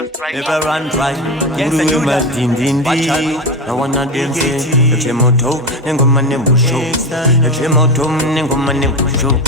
Never run dry. Guru ma din din di. Na wana dense. Echemoto nengoma nebusho. Echemoto nengoma nebusho.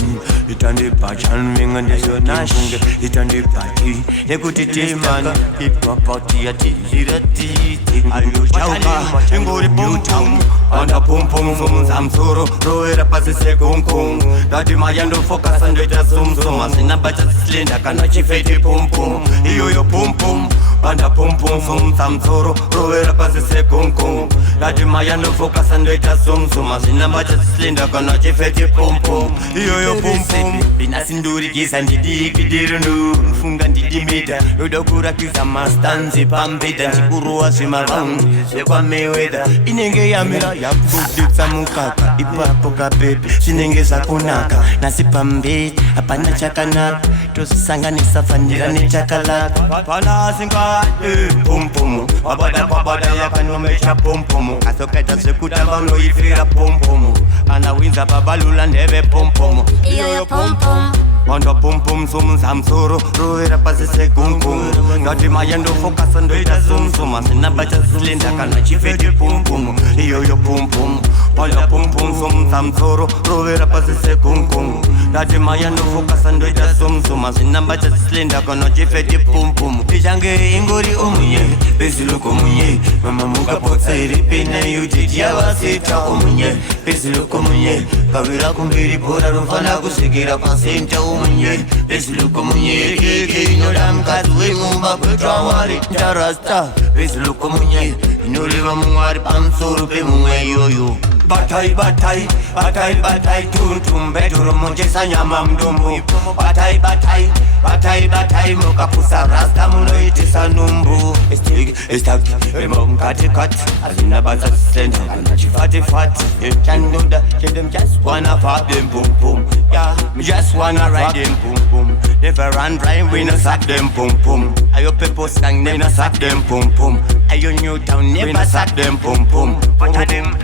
Itande bachan minga neso nashinga. Itande bachi. Ekuti timani. Ipapati ati hirati. Ayo chauka. Ngori pum pum. Anda pum pum sum samsoro. Roera pasise kung kung. Dati mayando focus and weta sum sum. Asina bacha slenda kana chifeti pum pum. Iyo yo pum pum. Anda pum pum sum samsoro. Roera pasise kung kung. Dati mayando focus and weta sum sum. Asina bacha slenda kana chifeti pum pum. Iyo yo pum pum. Binasinduri kisa ndidi kidirunu. Funga ndidi mita. Udokura kisa mastanzi pambita. Chikuruwa simavang. Sekwa meweda. Inenge yamira yakuditsa mukaka. Ipapo kapepe. Sinenge sakunaka. Nasipambita. Apana chakanaka. Tosisanganisa fanira ni chakalaka. Pana singa pum pum. Wabada kwabada yakanomesha pum pum. Asoketa sekutamba unoifira pum pum. Anawinza babalula ndebe pum pum. Iyo pum pum. Anda pum pum sum samsoro. Roera pasise kung kung. Ngati mayando focus ando ita zoom zoom. Asina bacha silinda kana chifeti pum pum. Iyo yo pum pum. Anda pum pum sum samsoro. Roera pasise kung kung. Ngati mayando focus ando ita zoom zoom. Asina bacha silinda kana chifeti pum pum. Ijange ingori omunye. Besiluko munye. Mama muka potseri pina yujiti ya wasita omunye. Besiluko munye. Kavira kumbiri bora rufana kusikira pasenta omunye. Besiluko munye. Keke inoram kazuwe mumba kwetra wari tarasta. Besiluko munye. Inoliva mungwari pamsoro pe mungwe yoyo. Batai batai, batai batai, tum tum beduro monje sanyama mdombo. Batai batai, batai batai, moka pusa rasta muno itisa numbu. Estaki, remong kati kat, azina baza senda, anachifati fati. Can do that, them just wanna pop them boom boom. Yeah, me just wanna ride them boom boom. Never run dry, we no sack them boom boom. Ayo people sang, they no sack them boom boom. Ayo new town, never sack them boom boom. But them,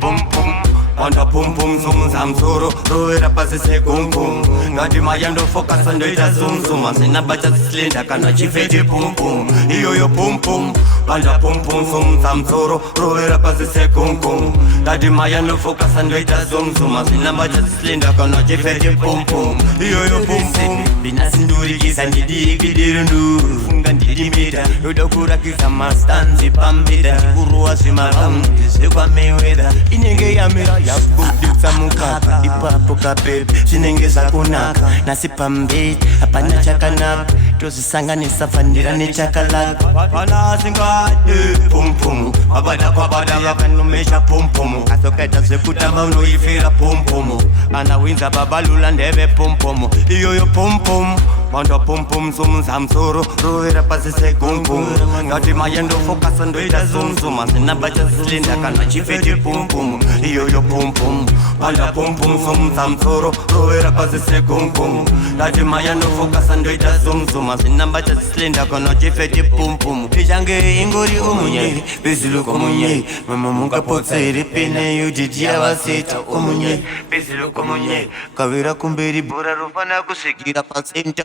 boom boom. Anda pum pum sum samsoro. Roera pasise kung kung. Ngati mayando focus ando ita zoom zoom. Asina bacha silinda kana chifeti pum pum. Iyo yo pum pum. Anda pum pum sum samsoro. Roera pasise kung kung. Ngati mayando focus ando ita zoom zoom. Asina bacha silinda kana chifeti pum pum. Iyo yo pum pum. Binasinduri kisa ndidi kidirundu. Funga ndidi mita. Udokura kisa mastanzi pambita. Chikuruwa simavang. Sekwa meweda. Inenge yamira yakuditsa mukaka. Ipapo kapepe. Sinenge sakunaka. Nasipambita. Apana chakanaka. Tosisanganisa fanira ni chakalaka. Pana singa pum pum. Abada kwabada yakanomesha pum pum. Asoketa sekutamba unoifira pum pum. Anawinza babalula ndebe pum pum. Iyo yo pum pum. Manda pum pum sum samsoro. Roera pasise kung kung. Ngati mayando focus ando ita zoom zoom. Asina bacha silinda kana chifeti pum pum. Iyo yo pum pum. Manda pum pum sum samsoro. Roera pasise kung kung. Ngati mayando focus ando ita zoom zoom. Asina bacha silinda kana chifeti pum pum. Ijange ingori omunye. Besiluko munye. Mama muka potseri pene yujiti ya wasita omunye. Besiluko munye. Kavira kumberi bora rufana kusikira pasenta.